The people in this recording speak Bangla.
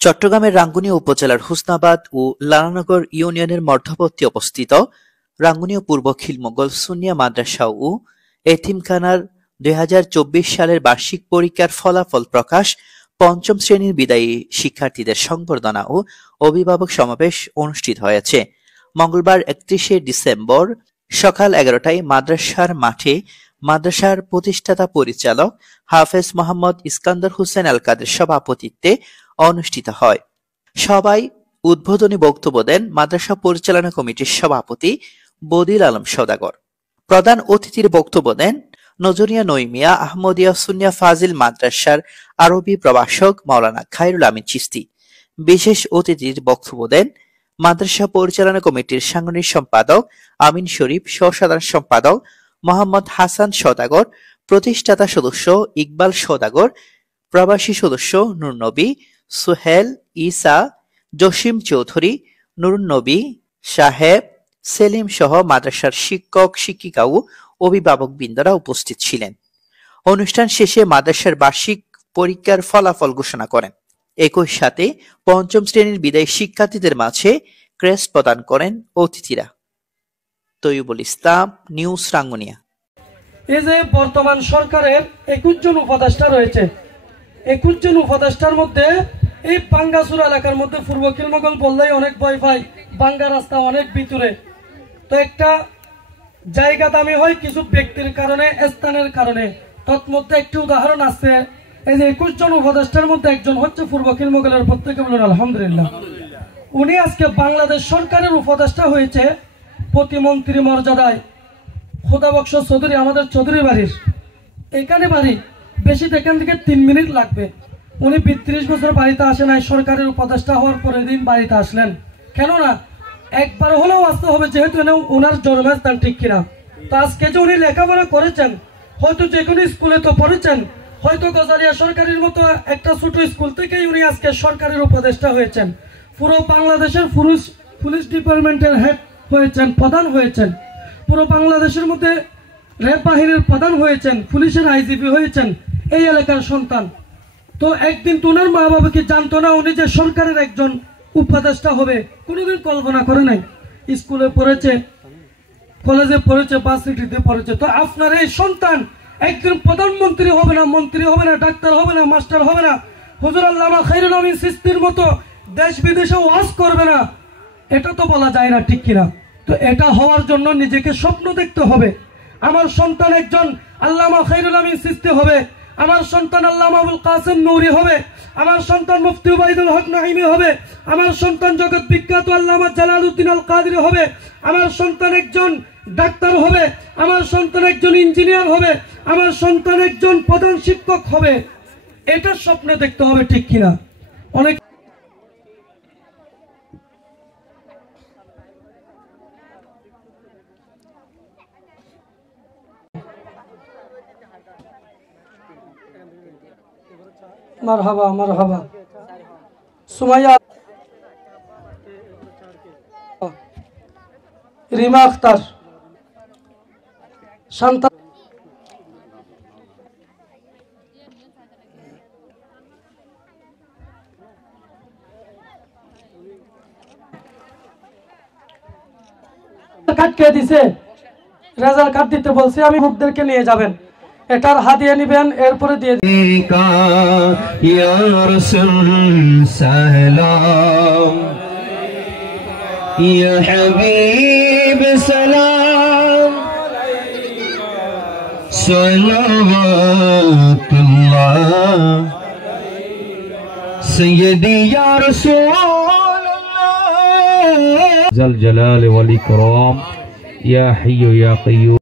চট্টগ্রামের রাঙ্গুনিয়া উপজেলার হুসনাবাদ ও লালানগর ইউনিয়নের মধ্যবর্তী অবস্থিত রাঙ্গুনিয়া পূর্ব খিলমঙ্গল সুন্নিয়া মাদ্রাসা ও এতিমখানার 2024 সালের বার্ষিক পরীক্ষার ফলাফল প্রকাশ, পঞ্চম শ্রেণীর বিদায়ী শিক্ষার্থীদের সংবর্ধনা ও অভিভাবক সমাবেশ অনুষ্ঠিত হয়েছে। মঙ্গলবার 31 ডিসেম্বর সকাল 11টায় মাদ্রাসার মাঠে মাদ্রাসার প্রতিষ্ঠাতা পরিচালক হাফেজ মোহাম্মদ ইস্কান্দর হোসেন আল কাদের সভাপতিত্বে অনুষ্ঠিত হয়। সভায় উদ্বোধনী বক্তব্য দেন মাদ্রাসা পরিচালনা কমিটির সভাপতি বদিল আলম সওদাগর। প্রধান অতিথির বক্তব্য দেন নজরিয়া নইমিয়া আহমদিয়া সুন্নিয়া ফাজিল মাদ্রাসার আরবি প্রভাষক মাওলানা খায়রুল আমিন চিশতি। বিশেষ অতিথির বক্তব্য দেন মাদ্রাসা পরিচালনা কমিটির সাংগঠনিক সম্পাদক আমিন শরীফ, সহ-সাধারণ সম্পাদক মোহাম্মদ হাসান সওদাগর, প্রতিষ্ঠাতা সদস্য ইকবাল সওদাগর, প্রবাসী সদস্য নূরনবী, সোহেল, ঈসা, জসিম চৌধুরী, নুরুন্নবী সাহেব, সেলিম সহ মাদ্রাসার শিক্ষক শিক্ষিকা ও অভিভাবকবৃন্দরা উপস্থিত ছিলেন। অনুষ্ঠান শেষে মাদ্রাসার বার্ষিক পরীক্ষার ফলাফল ঘোষণা করেন। একই সাথে পঞ্চম শ্রেণীর বিদায়ী শিক্ষার্থীদের মাঝে ক্রেস্ট প্রদান করেন অতিথিরা। তৈয়বুল ইসলাম, নিউজ রাঙ্গুনিয়া। এই যে বর্তমান সরকারের 21 জন উপদেষ্টা রয়েছে, 21 জন উপদেষ্টার মধ্যে এই বাঙ্গাসুর এলাকার মধ্যে পূর্ব খিলমঙ্গল বললেই অনেক ভয় পাই, বাঙ্গা রাস্তা অনেক ভিতরে। তো একটা জায়গা দামি হয় কিছু ব্যক্তির কারণে, স্থানের কারণে। তৎমধ্যে একটি উদাহরণ আছে, এই যে 21 জন উপদেষ্টার মধ্যে একজন হচ্ছে পূর্ব খিলমঙ্গলের। প্রত্যেকে বলুন আলহামদুলিল্লাহ। উনি আজকে বাংলাদেশ সরকারের উপদেষ্টা হয়েছে প্রতিমন্ত্রী মর্যাদায়। খোদাবক্স চৌধুরী, আমাদের চৌধুরী বাড়ির এখানে বাড়ি, বেশি এখান থেকে 3 মিনিট লাগবে। উনি 32 বছর বাড়িতে আসে নাই, সরকারের উপদেষ্টা হওয়ার পরের দিন বাড়িতে আসলেন। কেননা একবার হলেও আসতে হবে, যেহেতু ওনার জন্মস্থান, ঠিক কিনা? তো আজকে যে উনি লেখাপড়া করেছেন, হয়তো যে কোনো স্কুলে তো পড়েছেন, হয়তো গজারিয়া সরকারের মতো একটা ছোট স্কুল থেকেই উনি আজকে সরকারের উপদেষ্টা হয়েছেন। পুরো বাংলাদেশের পুলিশ ডিপার্টমেন্টের হেড হয়েছেন, প্রধান হয়েছেন। পুরো বাংলাদেশের মধ্যে র্যাব বাহিনীর প্রধান হয়েছেন, পুলিশের আইজিপি হয়েছেন, এই এলাকার সন্তান। তো একদিন তো ওনার মা বাবা কি জানতো না উনি যে সরকারের একজন উপদেষ্টা হবে? কোনোদিন কল্পনা করে নাই। স্কুলে পড়েছে, কলেজে পড়েছে, ভার্সিটিতে পড়েছে। তো আপনার এই সন্তান একদিন প্রধানমন্ত্রী হবে না, মন্ত্রী হবে না, ডাক্তার হবে না, মাস্টার হবে না, হুজুর আল্লামা খায়রুল আমিন চিশতির মতো দেশ বিদেশে ওয়াজ করবে না, এটা তো বলা যায় না, ঠিক কিনা? তো এটা হওয়ার জন্য নিজেকে স্বপ্ন দেখতে হবে। আমার সন্তান একজন আল্লামা খায়রুল আমিন চিশতি হবে, আমার সন্তান আল্লামা আবুল কাসেম নূরি হবে, আমার সন্তান মুফতি উবাইদুল হক নাঈমি হবে, আমার সন্তান জগৎ বিখ্যাত আল্লামা জালালউদ্দিন আল কাদরি হবে, আমার সন্তান একজন ডাক্তার হবে, আমার সন্তান একজন ইঞ্জিনিয়ার হবে, আমার সন্তান একজন প্রধান শিক্ষক হবে। এটা স্বপ্ন দেখতে হবে, ঠিক কিনা? অনেক মারহাবা মারহাবা। সুমাইয়া, রিমা আক্তার, শান্তা, কার্ড কে দিছে? রেজাল্ট কার্ড দিতে বলছি আমি, মুখদেরকে নিয়ে যাবেন, এটার হাদিয়া নিবেন, এরপরে দিয়ে ইয়া রাসূল সালাম, ইয়া হাবিব সালাম, সালাওয়াতুল্লাহ সাইয়্যিদি ইয়া রাসূলুল্লাহ জাল জালাল ওয়াল ইকরাম ইয়া হাইয়্যু ইয়া কাইয়্যুম।